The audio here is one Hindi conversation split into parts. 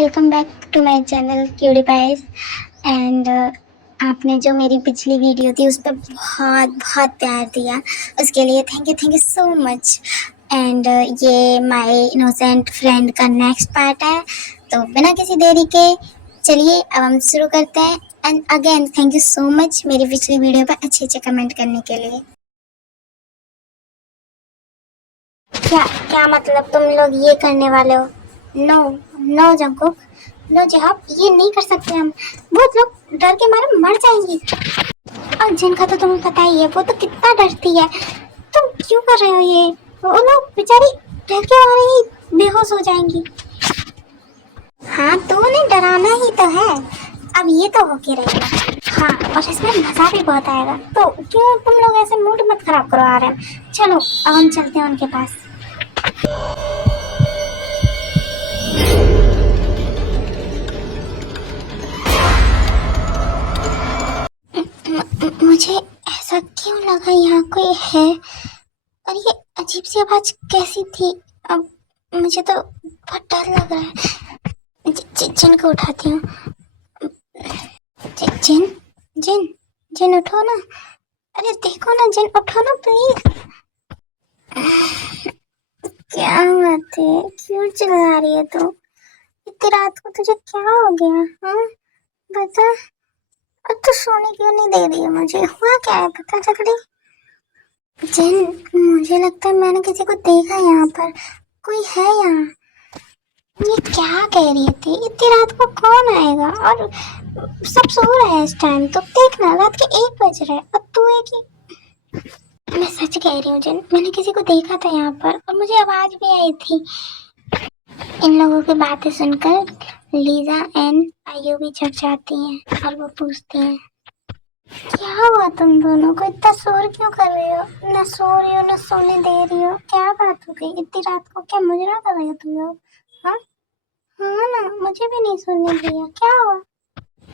Welcome back to my channel cutie pies. And आपने जो मेरी पिछली वीडियो थी उस पर बहुत बहुत प्यार दिया, उसके लिए thank you so much. And ये माय इनोसेंट फ्रेंड का नेक्स्ट पार्ट है, तो बिना किसी देरी के चलिए अब हम शुरू करते हैं। And again thank you so much मेरी पिछली वीडियो पर अच्छे अच्छे कमेंट करने के लिए। क्या क्या मतलब तुम लोग ये करने वाले हो? नो नो जंकुक, नो जहाब, ये नहीं कर सकते हम। बहुत लोग डर के मारे मर जाएंगी। और जिनका तो तुम्हें पता ही है, वो तो कितना डरती है। तुम क्यों कर रहे हो ये? वो लोग बेचारी डर के मारे ही बेहोश हो जाएंगी। हाँ तो उन्हें डराना ही तो है, अब ये तो होके रहेगा। हाँ और इसमें मजा भी बहुत आएगा, तो क्यों तुम लोग ऐसे मूड मत खराब करो। आ रहे हैं, चलो अब हम चलते हैं उनके पास। मुझे ऐसा क्यों लगा यहाँ कोई है, और ये अजीब सी आवाज कैसी थी? अब मुझे तो बहुत डर लग रहा है। जिन को उठाती हूँ। जिन जिन जिन उठो ना। अरे देखो ना जिन, उठो ना प्लीज। क्या बात है, क्यों चिल्ला रही है तू? इतनी रात को तुझे क्या हो गया? हाँ बता। अब तो सोने क्यों नहीं दे रही है मुझे? हुआ क्या है, पता चल रही? जिन मुझे लगता है मैंने किसी को देखा यहाँ पर, कोई है यहाँ। ये क्या कह रही थी? इतनी रात को कौन आएगा? और सब सो रहे हैं इस टाइम, तो देखना रात के 1 बज रहे हैं, अब तू है कि? मैं सच कह रही हूँ जिन, मैंने किसी को देखा था यहाँ पर और मुझे आवाज भी आई थी। इन लोगों की बातें सुनकर लीजा एंड आयु भी चढ़ जाती हैं और वो पूछती हैं, क्या हुआ तुम दोनों को? इतना शोर क्यों कर रहे हो? ना सो रही हो ना सोने दे रही हो, क्या बात हो गई इतनी रात को? क्या मुजरा कर रहे हो तुम लोग? हाँ हाँ ना, मुझे भी नहीं सोने दिया, क्या हुआ?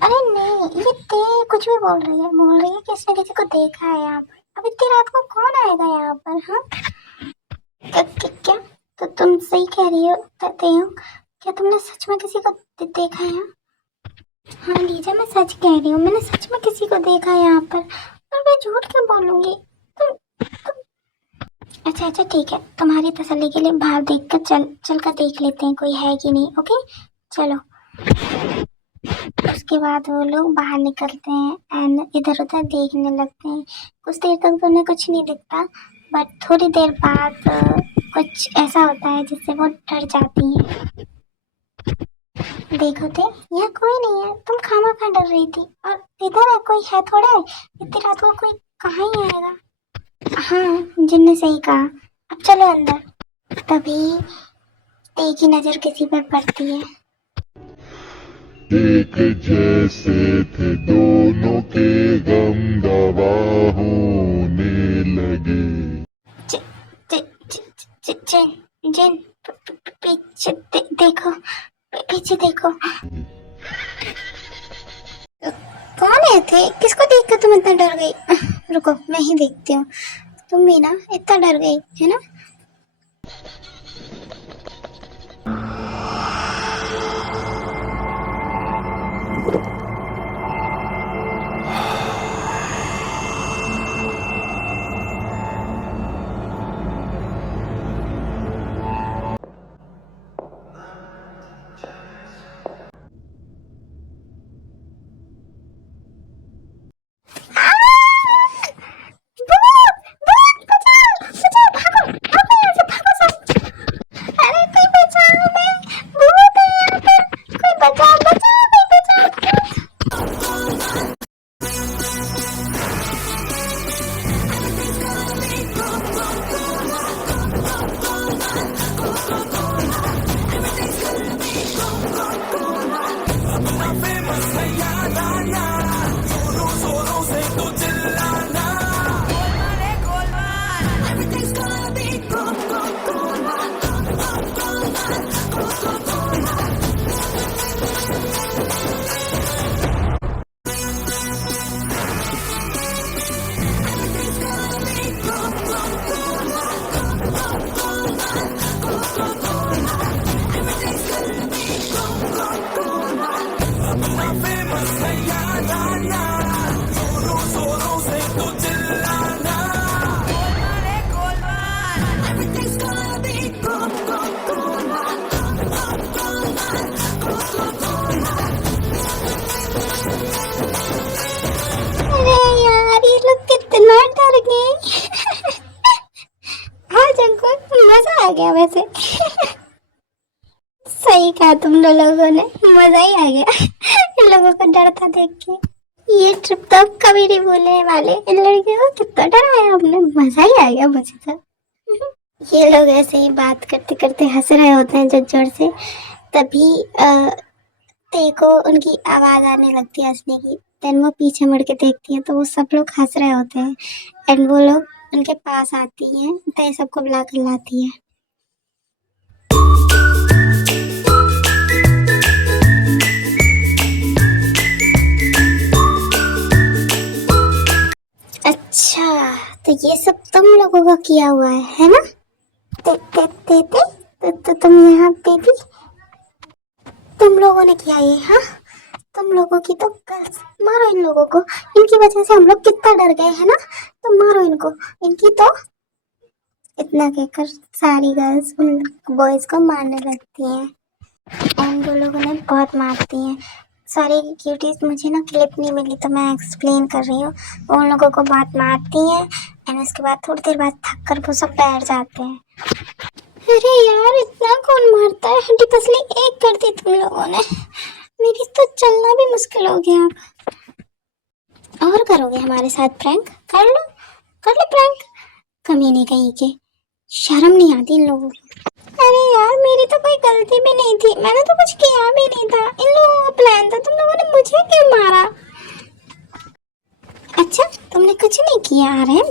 अरे नहीं, ये ते कुछ भी बोल रही है कि इसने किसी को देखा है यहाँ पर। अब इतनी रात को कौन आएगा यहाँ पर? हाँ क्या तो तुम सही कह रही हो ते हो? क्या तुमने सच में किसी को देखा है यहाँ? हाँ लीजा मैं सच कह रही हूँ, मैंने सच में किसी को देखा है यहाँ पर, और मैं झूठ क्यों बोलूंगी? अच्छा अच्छा ठीक है, तुम्हारी तसल्ली के लिए बाहर देख कर चल कर देख लेते हैं कोई है कि नहीं। ओके चलो। उसके बाद वो लोग बाहर निकलते हैं एंड इधर उधर देखने लगते हैं। कुछ देर तक तो उन्हें कुछ नहीं दिखता, बट थोड़ी देर बाद कुछ ऐसा होता है जिससे वो डर जाती हैं। देखो थे, यहाँ कोई नहीं है, तुम खामखा डर रही थी, और इधर है कोई है थोड़ा है, इतनी रात को कोई कहाँ ही आएगा। हाँ जिनने सही कहा, अब चलो अंदर। तभी एक ही नजर किसी पर पड़ती है। एक जैसे थे दोनों के गम दवा होने लगे। जिन जिन पीछे देखो, पीछे देखो। कौन है थे? किसको देख कर तुम इतना डर गई? रुको मैं ही देखती हूँ। तुम भी ना इतना डर गई है ना? गया वैसे। सही कहा तुम लोगों ने, मजा ही आ गया इन लोगों को डरता देख के। ये ट्रिप तो अब कभी नहीं भूलने वाले, इन लड़कियों को कितना डराया हमने, मजा ही आ गया मुझे तो। ये लोग ऐसे ही बात करते करते हंस रहे होते हैं जोर जोर से, तभी तेको उनकी आवाज आने लगती है हंसने की। देन वो पीछे मुड़ के देखती है तो वो सब लोग हंस रहे होते हैं एंड वो लोग उनके पास आती हैं, ते सबको बुला कर लाती है। अच्छा, तो ये सब तुम लोगों का किया हुआ है ना? ते ते ते ते तो तुम यहाँ पे भी तुम लोगों ने किया ये? हाँ, तुम लोगों की तो गर्ल्स, मारो इन लोगों को, इनकी वजह से हम लोग कितना डर गए हैं ना, तो मारो इनको, इनकी तो। इतना कहकर सारी गर्ल्स उन बॉयज को मारने लगती हैं एंड वो लोग उन्हें बहुत मारती हैं। सॉरी क्यूटीज, मुझे ना क्लिप नहीं मिली तो मैं एक्सप्लेन कर रही हूँ। वो उन लोगों को बहुत मारती हैं एंड उसके बाद थोड़ी देर बाद थक कर वो सब बैठ जाते हैं। अरे यार, इतना कौन मारता है? हड्डी पसली एक कर दी तुम लोगों ने, मेरी तो चलना भी मुश्किल हो गया अब। और करोगे हमारे साथ प्रैंक? कर लो, कर लो प्रैंक। कमीने कहीं के, शर्म नहीं आती इन लोगों को। अरे यार, मेरी तो कोई गलती भी नहीं थी, मैंने तो कुछ किया भी नहीं था, इन लोगों का प्लान था, तुम लोगों ने मुझे क्यों मारा? अच्छा, तुमने कुछ नहीं किया आर्यन,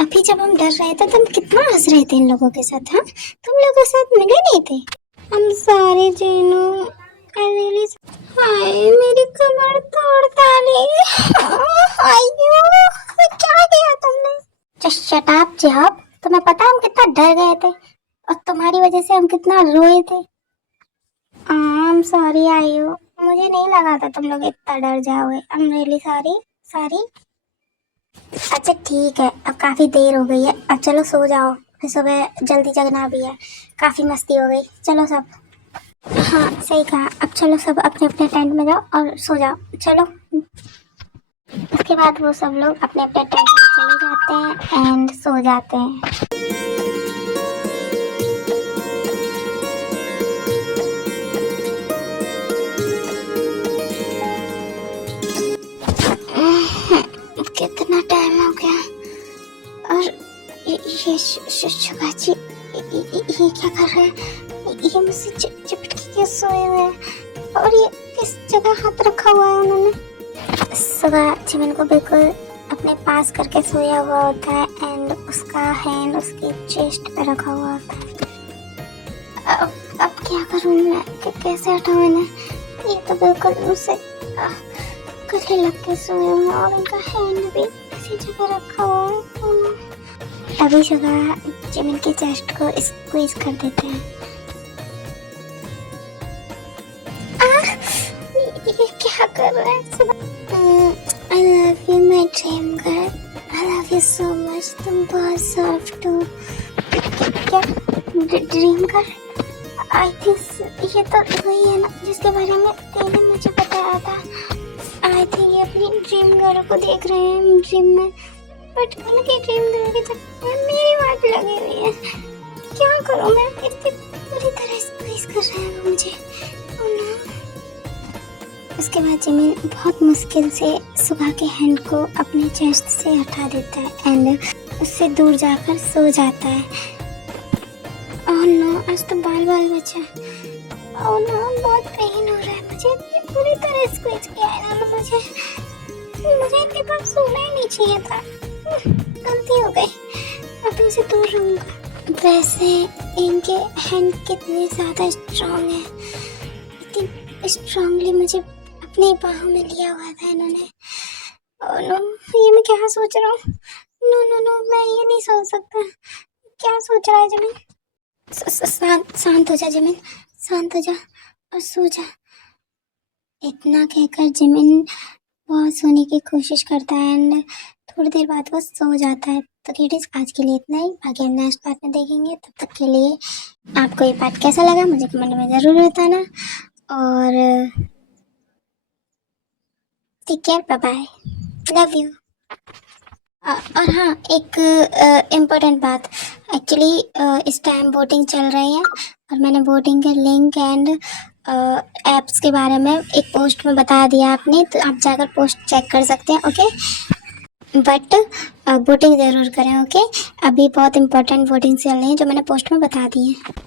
अभी जब हम डर रहे थे तुम कितना हंस रहे थे इन लोगों के साथ। हाँ, तुम लोगों के साथ मिले नहीं थे। I'm sorry Jinu, I really हाय मेरी कमर तोड़ डाली। आयो, क्या किया तुमने? Just shut up जॉब, तुम्हें पता है हम कितना डर गए थे और तुम्हारी वजह से हम कितना रोए थे। I'm sorry आयु, मुझे नहीं लगा था तुम लोग इतना डर जाओगे। I'm really sorry, sorry। अच्छा ठीक है, अब काफी देर हो गई है, अब चलो सो जाओ, फिर सुबह जल्दी जगना भी है। काफी मस्ती हो गई, चलो सब। हाँ सही कहा, अब चलो सब अपने अपने टेंट में जाओ और सो जाओ, चलो। उसके बाद वो सब लोग अपने अपने टेंट में चले जाते हैं एंड सो जाते हैं। कितना टाइम हो गया और ये शुभाजी ये क्या कर रहे हैं? ये मुझसे चिपट के क्यों सोए हुए हैं और ये किस जगह हाथ रखा हुआ है उन्होंने? सुबह जिमिन को बिल्कुल अपने पास करके सोया हुआ होता है एंड उसका हैंड उसकी चेस्ट पे रखा हुआ होता है। अब क्या करूँ मैं, कैसे हटाऊँ इन्हें? ये तो बिल्कुल मुझसे गले लग के सोए हुए और उनका हैंड भी इसी जगह रखा हुआ है। अभी सुबह जिमिन की चेस्ट को स्क्वीज कर देते हैं। ये क्या कर रहे हैं सुबह? I love you my dream girl, I love you so much, तुम बहुत सॉफ्ट हो। क्या ड्रीम गर्ल? आई थिंक ये तो वही है ना जिसके बारे में तेने मुझे बताया था। आई थिंक ये अपनी ड्रीम गर्ल को देख रहे हैं ड्रीम में, बट उनकी ड्रीम गर्ल की तरफ मेरी बात लगी हुई है। क्या करूं मैं, इतनी पूरी तरह स्क्वीज कर रहे हैं वो मुझे। Oh no। उसके बाद जिमिन बहुत मुश्किल से सुबह के हैंड को अपने चेस्ट से हटा देता है एंड उससे दूर जाकर सो जाता है। ओह नो, आज तो बाल बाल बचा। ओह नो, बहुत पेन हो रहा है मुझे, पूरी तरह स्क्वीज किया है ना मुझे इतनी बार सोना ही नहीं चाहिए था, गलती हो गई, अब इनसे दूर रहूंगा। वैसे इनके हैंड कितने ज़्यादा स्ट्रॉन्ग है, इतनी स्ट्रॉन्गली मुझे अपनी बाहों में लिया हुआ था इन्होंने। ओह नो, ये मैं क्या सोच रहा हूँ? नो नो नो, मैं ये नहीं सोच सकता। क्या सोच रहा है जिमिन? शांत हो जा जिमिन, शांत हो जा और सो जा। इतना कहकर जिमिन बहुत सोने की कोशिश करता है एंड थोड़ी देर बाद वो सो जाता है। तो किडीज आज के लिए इतना ही, बाकी हम नेक्स्ट पार्ट में देखेंगे। तब तक के लिए आपको ये पार्ट कैसा लगा मुझे कमेंट में ज़रूर बताना और take care, bye bye, love you. और हाँ, एक इम्पोर्टेंट बात, एक्चुअली इस टाइम वोटिंग चल रही है और मैंने वोटिंग के लिंक एंड एप्स के बारे में एक पोस्ट में बता दिया आपने, तो आप जाकर पोस्ट चेक कर सकते हैं। ओके, बट वोटिंग ज़रूर करें। ओके, अभी बहुत इंपॉर्टेंट वोटिंग चल रही है जो मैंने पोस्ट में बता दी है।